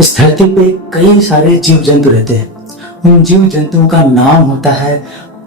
इस धरती पे कई सारे जीव जंतु रहते हैं। उन जीव जंतुओं का नाम होता है,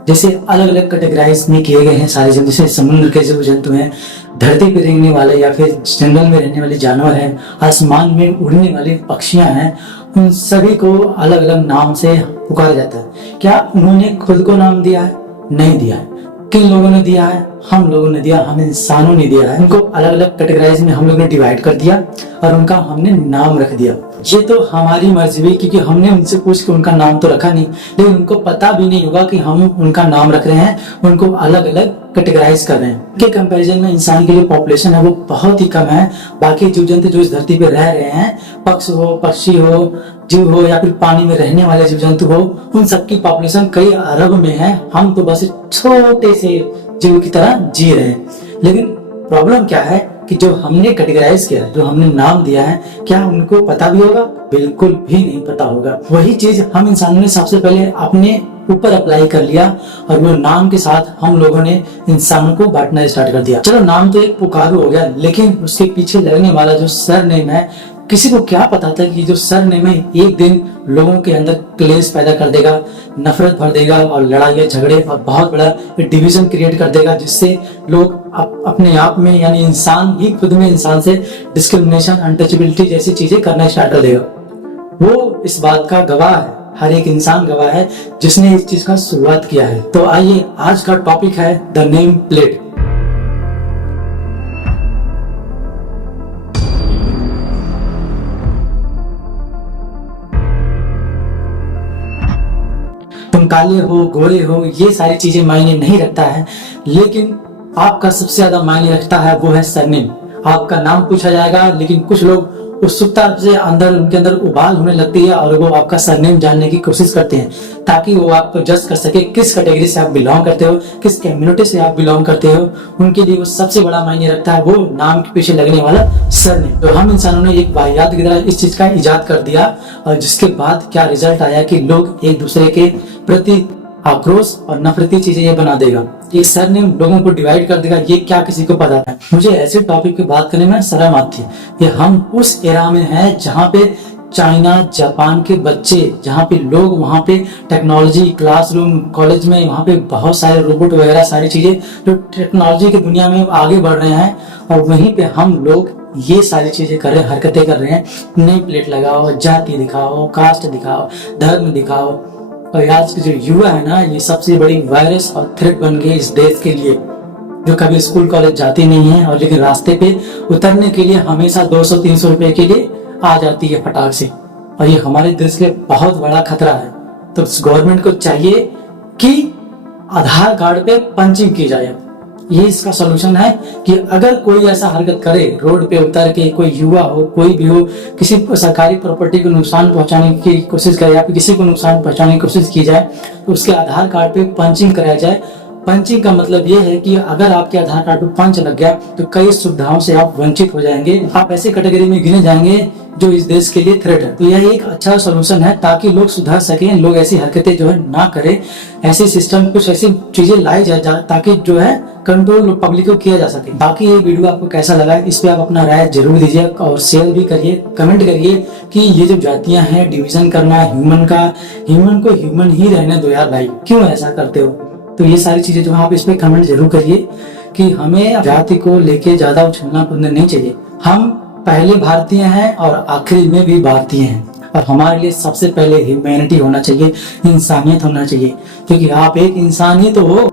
जैसे अलग अलग कैटेगराइज में किए गए हैं सारे जंतु। जैसे समुद्र के जीव जंतु हैं, धरती पे रहने वाले या फिर जंगल में रहने वाले जानवर हैं, आसमान में उड़ने वाले पक्षियां हैं। उन सभी को अलग अलग नाम से पुकारा जाता है। क्या उन्होंने खुद को नाम दिया है? नहीं दिया है। किन लोगों ने दिया है? हम लोगों ने दिया, हम इंसानों ने दिया है। उनको अलग अलग कैटेगराइज में हम लोगों ने डिवाइड कर दिया और उनका हमने नाम रख दिया। ये तो हमारी मर्जी हुई, क्योंकि हमने उनसे पूछ के उनका नाम तो रखा नहीं, लेकिन उनको पता भी नहीं होगा कि हम उनका नाम रख रहे हैं, उनको अलग अलग कैटेगराइज कर रहे हैं। के कंपैरिजन में इंसान की जो पॉपुलेशन है वो बहुत ही कम है। बाकी जीव जंतु जो इस धरती पे रह रहे हैं, पक्ष हो, पक्षी हो, जीव हो या फिर पानी में रहने वाले जीव जंतु हो, उन सबकी पॉपुलेशन कई अरब में है। हम तो बस छोटे से जीव की तरह जी रहे हैं। लेकिन प्रॉब्लम क्या है कि जो हमने कैटेगराइज किया है, जो हमने नाम दिया है, क्या उनको पता भी होगा? बिल्कुल भी नहीं पता होगा। वही चीज हम इंसानों ने सबसे पहले अपने ऊपर अप्लाई कर लिया और वो नाम के साथ हम लोगों ने इंसानों को बांटना स्टार्ट कर दिया। चलो नाम तो एक पुकारू हो गया, लेकिन उसके पीछे लगने वाला जो सरनेम है, किसी को क्या पता था कि जो सरनेम है एक दिन लोगों के अंदर क्लेश पैदा कर देगा, नफरत भर देगा और लड़ाई झगड़े और बहुत बड़ा डिवीजन क्रिएट कर देगा, जिससे लोग अपने आप में यानी इंसान ही खुद में इंसान से डिस्क्रिमिनेशन, अनटचेबिलिटी जैसी चीजें करना स्टार्ट कर देगा। वो इस बात का गवाह है, हर एक इंसान गवाह है जिसने इस चीज का शुरुआत किया है। तो आइए, आज का टॉपिक है द नेम प्लेट। तुम काले हो, गोरे हो, ये सारी चीजें मायने नहीं रखता है, लेकिन आपका सबसे ज्यादा मायने रखता है वो है सरनेम। आपका नाम पूछा जाएगा, लेकिन कुछ लोग उत्सुकता से उनके अंदर उबाल होने लगती है और वो आपका सरनेम जानने की कोशिश करते हैं, ताकि वो आपको जज कर सके किस कैटेगरी से आप बिलोंग करते हो, किस कम्युनिटी से आप बिलोंग करते हो। उनके लिए वो सबसे बड़ा मायने रखता है वो नाम के पीछे लगने वाला सरनेम। तो हम इंसानों ने एक वाहियात की तरह इस चीज का इजाद कर दिया, और जिसके बाद क्या रिजल्ट आया कि लोग एक दूसरे के प्रति आक्रोश और नफरती चीजें ये बना देगा। ये सरनेम लोगों को डिवाइड कर देगा, ये क्या किसी को पता था? मुझे ऐसे टॉपिक पे बात करने में शर्म आती है। ये हम उस एरा में हैं जहाँ पे चाइना, जापान के बच्चे, जहाँ पे लोग वहाँ पे टेक्नोलॉजी, क्लासरूम, कॉलेज में वहाँ पे बहुत सारे रोबोट वगैरह सारी चीजें जो टेक्नोलॉजी की दुनिया में आगे बढ़ रहे हैं, और वहीं पे हम लोग ये सारी चीजें कर रहे हैं, हरकतें कर रहे हैं। नेम प्लेट लगाओ, जाति दिखाओ, कास्ट दिखाओ, धर्म दिखाओ। और आज के जो युवा है ना, ये सबसे बड़ी वायरस और थ्रेट बन गए इस देश के लिए, जो कभी स्कूल कॉलेज जाते नहीं है और लेकिन रास्ते पे उतरने के लिए हमेशा 200-300 रुपए के लिए आ जाती है फटाक से। और ये हमारे देश के लिए बहुत बड़ा खतरा है। तो गवर्नमेंट को चाहिए कि आधार कार्ड पे पंचिंग की जाए। ये इसका सोल्यूशन है कि अगर कोई ऐसा हरकत करे, रोड पे उतर के कोई युवा हो, कोई भी हो, किसी सरकारी प्रॉपर्टी को नुकसान पहुंचाने की कोशिश करे या फिर किसी को नुकसान पहुंचाने की कोशिश की जाए, तो उसके आधार कार्ड पे पंचिंग कराया जाए। पंचिंग का मतलब ये है कि अगर आपके आधार कार्ड पे पंच लग गया तो कई सुविधाओं से आप वंचित हो जाएंगे, आप ऐसे कैटेगरी में गिने जाएंगे जो इस देश के लिए थ्रेट है। तो यह एक अच्छा सोल्यूशन है ताकि लोग सुधर सकें, लोग ऐसी हरकतें जो है ना करें, ऐसे सिस्टम, कुछ ऐसी चीजें लाई जाए ताकि जो है कंट्रोल पब्लिक को किया जा सके। बाकी ये वीडियो आपको कैसा लगा, इस पे आप अपना राय जरूर दीजिए और शेयर भी करिए, कमेंट करिए कि ये जो जातियां हैं, डिवीजन करना ह्यूमन को ह्यूमन ही रहने दो यार भाई, क्यों ऐसा करते हो? तो ये सारी चीजें जो है आप इस पे कमेंट जरूर करिए कि हमें जाति को लेके ज्यादा उछलना कूदना नहीं चाहिए। हम पहले भारतीय हैं और आखिरी में भी भारतीय हैं, और हमारे लिए सबसे पहले ह्यूमैनिटी होना चाहिए, इंसानियत होना चाहिए, क्योंकि आप एक इंसान ही तो हो।